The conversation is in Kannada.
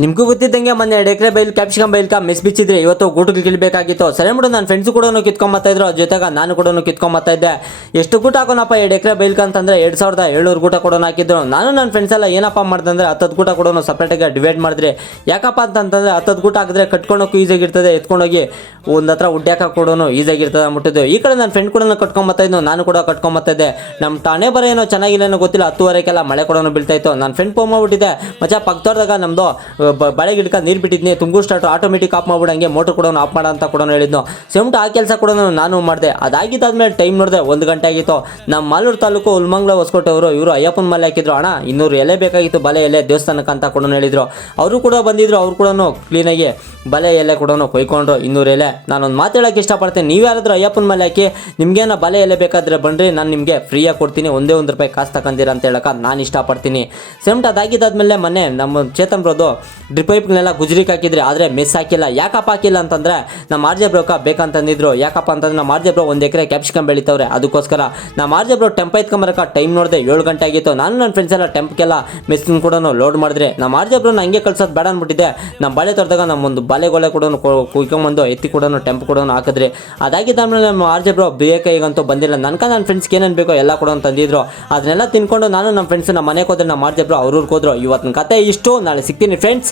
ನಿಮಗೂ ಗೊತ್ತಿದ್ದಂಗೆ ಮೊನ್ನೆ 2 ಎಕರೆ ಬೈಲ್ ಕ್ಯಾಪ್ಸಿಕಮ್ ಬೈಲ್ಕ ಮೆಸ್ ಬಿಚ್ಚಿದ್ರೆ ಇವತ್ತು ಗೂಟಕ್ಕೆ ಕಿಲ್ಬೇಕಾಗಿತ್ತು. ಸರಿ ಬಿಡು, ನನ್ನ ಫ್ರೆಂಡ್ಸು ಕೂಡ ಕಿತ್ಕೊಂಬತ್ತಾ ಇದ್ರು, ಅದ್ರ ಜೊತೆಗೆ ನಾನು ಕೂಡ ಕಿತ್ಕೊಂಬತ್ತಾ ಇದ್ದೆ. ಎಷ್ಟು ಗೂಟ ಹಾಕೋನಪ್ಪ 2 ಎಕರೆ ಬೈಲ್ಕ ಅಂತಂದ್ರೆ 2700 ಗೂಟ ಕೂಡ ಹಾಕಿದ್ರು. ನಾನು ನನ್ನ ಫ್ರೆಂಡ್ಸ್ ಎಲ್ಲ ಏನಪ್ಪ ಮಾಡ್ದಂದ್ರೆ 10 ಗೂಟ ಕೂಡ ಸಪ್ರೇಟಾಗಿ ಡಿವೈಡ್ ಮಾಡಿದ್ರಿ. ಯಾಕಪ್ಪ ಅಂತಂತಂದ್ರೆ 10 ಗೂಟ ಹಾಕಿದ್ರೆ ಕಟ್ಕೊಂಡೋಗಿ ಈಸಿಯಾಗಿರ್ತದೆ, ಎತ್ಕೊಂಡೋಗಿ ಒಂದು ಹತ್ರ ಉಡ್ಯಾಕ ಕೂಡ ಈಸಿಯಾಗಿರ್ತದೆ ಅಂದ್ಬಿಟ್ಟಿದ್ದು. ಈ ಕಡೆ ನನ್ನ ಫ್ರೆಂಡ್ ಕೂಡ ಕಟ್ಕೊಂಬತ್ತಾ ಇದ್ದು, ನಾನು ಕೂಡ ಕಟ್ಕೊಂಬತ್ತಾ ಇದ್ದೆ. ನಮ್ಮ ಟಾಣೆ ಬರೋ ಏನೋ ಚೆನ್ನಾಗಿಲ್ಲ ಗೊತ್ತಿಲ್ಲ, 10:30 ಮಳೆ ಕೂಡ ಬೀಳ್ತಾ ಇತ್ತು. ನನ್ನ ಫ್ರೆಂಡ್ ಫೋನ್ ಮಾಡ್ಬಿಟ್ಟಿದ್ದೆ, ಮಚ್ಚ ಪಕ್ಕದವ್ರದಾಗ ನಮ್ಮದು ಬಳೆ ಗಿಡಕ್ಕೆ ನೀರು ಬಿಟ್ಟಿದ್ನಿ, ತುಂಬು ಸ್ಟಾರ್ಟ್ ಆಟೋಮೆಟಿಕ್ ಆಫ್ ಮಾಡ್ಬಿಡಂಗೆ ಮೋಟರ್ ಕೂಡ ಆಫ್ ಮಾಡ ಅಂತ ಕೂಡ ಹೇಳಿದ್ನು. ಸಿಮೆಂಟ್ ಆ ಕೆಲಸ ಕೂಡ ನಾನು ಮಾಡಿದೆ. ಅದಾಗಿದ್ದಾದ್ಮೇಲೆ ಟೈಮ್ ನೋಡಿದೆ 1 ಗಂಟೆ ಆಗಿತ್ತು. ನಮ್ಮ ಮಾಲೂರು ತಾಲೂಕು ಉಲ್ಮಂಗ್ಲ ಹೊಸಕೋಟೆಯವರು ಇವರು ಅಯ್ಯಪ್ಪನ ಮಲೆ ಹಾಕಿದ್ರು. ಅಣ್ಣ 200 ಎಲೆ ಬೇಕಾಗಿತ್ತು, ಬಲೆ ಎಲೆ ದೇವಸ್ಥಾನಕ್ಕೆ ಅಂತ ಕೂಡ ಹೇಳಿದ್ರು. ಅವರು ಕೂಡ ಬಂದಿದ್ರು, ಅವ್ರು ಕೂಡ ಕ್ಲೀನಾಗಿ ಬಲೆ ಎಲೆ ಕೂಡ ಕೊಯ್ಕೊಂಡ್ರು 200 ಎಲೆ. ನಾನೊಂದು ಮಾತು ಹೇಳೋಕ್ಕೆ ಇಷ್ಟಪಡ್ತೀನಿ, ನೀವು ಯಾರಾದರೂ ಅಯ್ಯಪ್ಪನ ಮಲೆ ಹಾಕಿ ನಿಮಗೇನ ಬಲೆ ಎಲೆ ಬೇಕಾದರೆ ಬನ್ನಿರಿ, ನಾನು ನಿಮಗೆ ಫ್ರೀಯಾಗಿ ಕೊಡ್ತೀನಿ, ಒಂದೇ ₹1 ಕಾಸು ತಗೊಂಡಿರ ಅಂತ ಹೇಳಕ್ಕೆ ನಾನು ಇಷ್ಟಪಡ್ತೀನಿ. ಸಿಮೆಂಟ್ ಅದಾಗಿದ್ದಾದ್ಮೇಲೆ ಮೊನ್ನೆ ನಮ್ಮ ಚೇತನ್ ಬ್ರೋದು ಡ್ರಿಪ್ ಪೈಪ್ನೆಲ್ಲ ಗುಜ್ರಿಗೆ ಹಾಕಿದ್ರಿ, ಆದರೆ ಮೆಸ್ ಹಾಕಿಲ್ಲ. ಯಾಕಪ್ಪ ಹಾಕಿಲ್ಲ ಅಂತಂದರೆ ನಮ್ಮ ಆರ್ಜೆ ಬ್ರೋಕ ಬೇಕಂತಂದಿದ್ರು. ಯಾಕಪ್ಪ ಅಂತಂದ್ರೆ ನಮ್ಮ ಆರ್ಜೆ ಬ್ರೋ 1 ಎಕರೆ ಕ್ಯಾಪ್ಸಿಕಮ್ ಬೆಳಿತವ್ರೆ, ಅದಕ್ಕೋಸ್ಕರ ನಮ್ಮ ಆರ್ಜೆ ಬ್ರೋ ಟೆಂಪ್ ಎತ್ಕೊಂಬರಕ್ಕೆ ಟೈಮ್ ನೋಡಿದೆ 7 ಗಂಟೆ ಆಗಿತ್ತು. ನಾನು ನನ್ನ ಫ್ರೆಂಡ್ಸ್ ಎಲ್ಲ ಟೆಂಪ್ಗೆಲ್ಲ ಮೆಸ್ಸಿನ ಕೂಡ ಲೋಡ್ ಮಾಡಿದ್ರೆ. ನಮ್ಮ ಆರ್ಜೆ ಬ್ರೋನ ಹಂಗೆ ಕಳ್ಸೋದು ಬೇಡ ಅಂದ್ಬಿಟ್ಟಿದ್ದೆ. ನಮ್ಮ ಬಾಳೆ ತೋಟದಾಗ ನಮ್ಮೊಂದು ಬಾಳೆಗೊಳೆ ಕೂಡ ಕುಯ್ಕೊಂಬಂದು ಎತ್ತಿ ಕೂಡ ಟೆಂಪ್ ಕೂಡ ಹಾಕಿದ್ರಿ. ಅದಾಗಿದ್ದಾದ್ಮೇಲೆ ನಮ್ಮ ಆರ್ಜೆ ಬ್ರೋ ಈಗಂತೂ ಬಂದಿಲ್ಲ. ನನ್ನ ಫ್ರೆಂಡ್ಸ್ಗೆ ಏನೇನು ಬೇಕೋ ಎಲ್ಲ ಕೂಡ ತಂದಿದ್ರು. ಅದನ್ನೆಲ್ಲ ತಿನ್ಕೊಂಡು ನಾನು ನಮ್ಮ ಫ್ರೆಂಡ್ಸ್ ನಮ್ಮ ಮನೆಗೆ ಹೋದ್ರೆ ನಮ್ಮ ಆರ್ಜೆ ಬ್ರೋ ಅವ್ರೂರಿಗೆ ಹೋದ್ರು. ಇವತ್ತಿನ ಕತೆ ಇಷ್ಟು, ನಾಳೆ ಸಿಗ್ತೀನಿ ಫ್ರೆಂಡ್ಸ್.